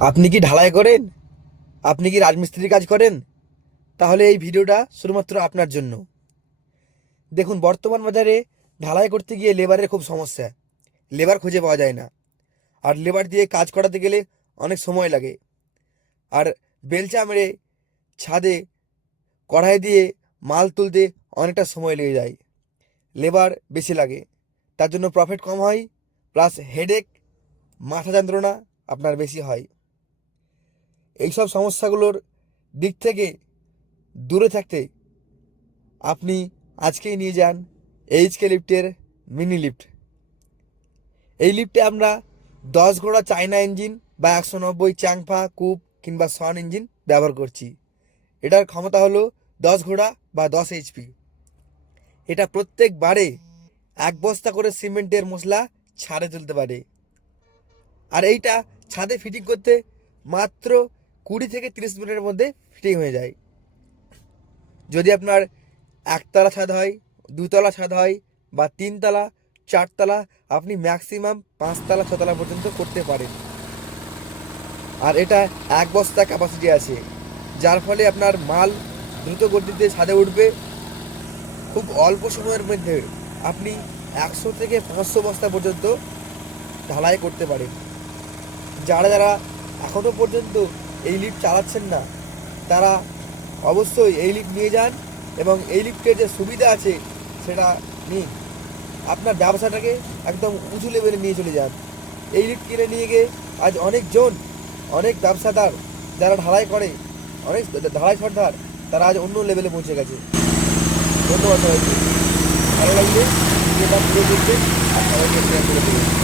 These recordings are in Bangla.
আপনি কি ঢালাই করেন? আপনি কি রাজমিস্ত্রির কাজ করেন? তাহলে এই ভিডিওটা শুধুমাত্র আপনার জন্য। দেখুন, বর্তমান বাজারে ঢালাই করতে গিয়ে লেবারের খুব সমস্যা। লেবার খুঁজে পাওয়া যায় না। আর লেবার দিয়ে কাজ করাতে গেলে অনেক সময় লাগে। আর বেলচা মেরে ছাদে কড়াই দিয়ে মাল তুলতে অনেকটা সময় লেগে যায়। লেবার বেশি লাগে। তার জন্য প্রফিট কম হয় প্লাস হেডেক মাথা যন্ত্রণা আপনার বেশি হয়। এইসব সমস্যাগুলোর দিক থেকে দূরে থাকতে আপনি আজকেই নিয়ে যান এইচকে লিফটের মিনি লিফট। এই লিফটে আমরা দশ ঘোড়া চায়না ইঞ্জিন বা একশো নব্বই চাংফা কুপ কিংবা সন ইঞ্জিন ব্যবহার করছি। এটার ক্ষমতা হলো দশ ঘোড়া বা দশ এইচপি। এটা প্রত্যেকবারে এক বস্তা করে সিমেন্টের মশলা ছাড়ে তুলতে পারে। আর এইটা ছাদে ফিটিং করতে মাত্র কুড়ি থেকে তিরিশ মিনিটের মধ্যে ফিটিং হয়ে যায়। যদি আপনার একতলা ছাদ হয়, দুতলা ছাদ হয় বা তিনতলা, চারতলা, আপনি ম্যাক্সিমাম পাঁচতলা, ছতলা পর্যন্ত করতে পারেন। আর এটা এক বস্তা ক্যাপাসিটি আছে, যার ফলে আপনার মাল দ্রুত গতিতে ছাদে উঠবে। খুব অল্প সময়ের মধ্যে আপনি একশো থেকে পাঁচশো বস্তা পর্যন্ত ঢালাই করতে পারেন। যারা যারা এখনও পর্যন্ত এই লিফট চালাচ্ছেন না। তারা অবশ্যই এই লিফট নিয়ে যান এবং এই লিফটের যে সুবিধা আছে সেটা নিন। আপনার ব্যবসাটাকে একদম উঁচু লেভেলে নিয়ে চলে যান। এই লিফট কিনে নিয়ে গিয়ে আজ অনেকজন অনেক ব্যবসাদার যারা ঢালাই করে, অনেক ঢালাই সর্দার, তারা আজ অন্য লেভেলে পৌঁছে গেছে। ধন্যবাদ সবাইকে। ভালো লাগলে আর সবাইকে শেয়ার করে দেবেন।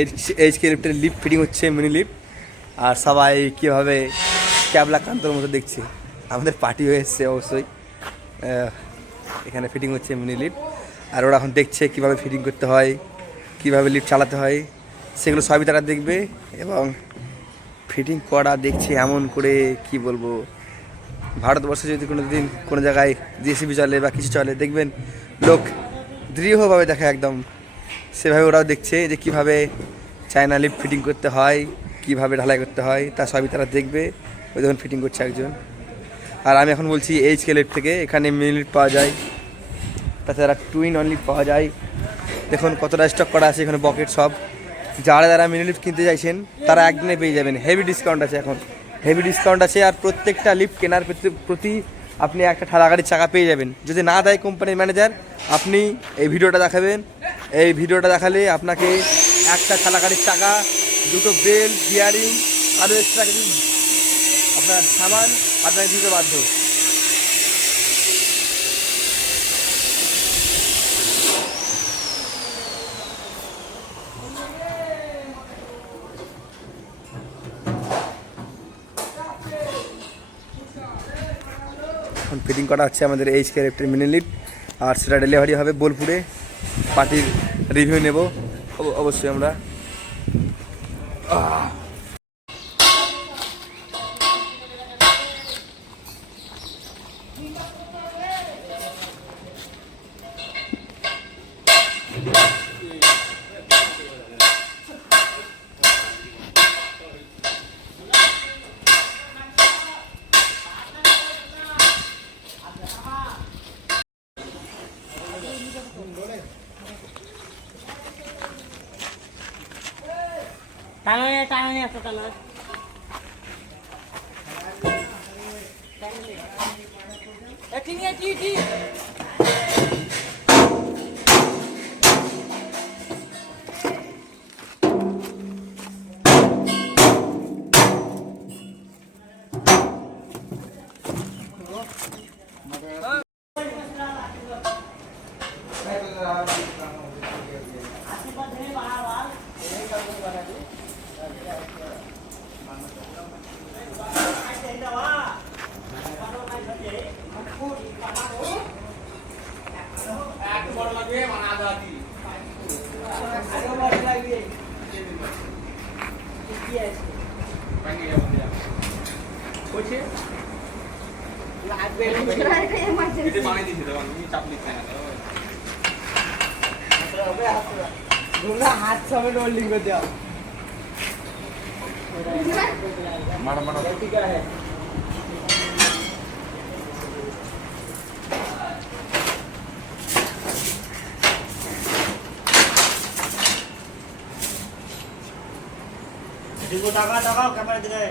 এইচ এইচকে লিফটের লিফট ফিটিং হচ্ছে মিনি লিফট আর সবাই কীভাবে ক্যাবলা কান্তর মতো দেখছে? আমাদের পার্টি হয়ে এসছে অবশ্যই। এখানে ফিটিং হচ্ছে মিনি লিফট আর ওরা এখন দেখছে কীভাবে ফিটিং করতে হয়, কীভাবে লিফট চালাতে হয়। সেগুলো সবই তারা দেখবে এবং ফিটিং করা দেখছে এমন করে, কি বলব? ভারতবর্ষে যদি কোনো দিন কোনো জায়গায় জিএসিবি চলে বা কিছু চলে, দেখবেন লোক দৃঢ়ভাবে দেখে একদম। সেভাবে ওরাও দেখছে যে কীভাবে চায়না লিফট ফিটিং করতে হয়, কীভাবে ঢালাই করতে হয়, তা সবই তারা দেখবে। ওই যখন ফিটিং করছে একজন। আর আমি এখন বলছি এইচ কে লিফট থেকে, এখানে মিনি লিফট পাওয়া যায়। তাছাড়া টুইন অনলি পাওয়া যায়। দেখুন কতটা স্টক করা আছে এখানে বকেট সব। যারা যারা মিনি লিফট কিনতে চাইছেন, তারা একদিনে পেয়ে যাবেন। হেভি ডিসকাউন্ট আছে এখন। হেভি ডিসকাউন্ট আছে আর প্রত্যেকটা লিফট কেনার প্রতি- আপনি একটা ঠাড়া গাড়ির চাকা পেয়ে যাবেন। যদি না দেয় কোম্পানির ম্যানেজার আপনি এই ভিডিওটা দেখাবেন। এই ভিডিওটা দেখালে আপনাকে একটা গাড়ির চাকা, দুটো বেল গিয়ারিং আরও এক্সট্রা কিছু আপনার সামান আপনাকে দিতে বাধ্য। এখন ফিটিং করা হচ্ছে আমাদের এইচ কে মিনি লিফট আর সেটা ডেলিভারি হবে বোলপুরে, পার্টির রিভিউ নেব। অব- অবশ্যই আমরা। টানো টানো একটা টানো ঠিক আছে ঠিক ঠিক হাত সবে রোলিং করে দেওয়া ঠিক আছে টাকা টাকা ক্যামেরা দিকে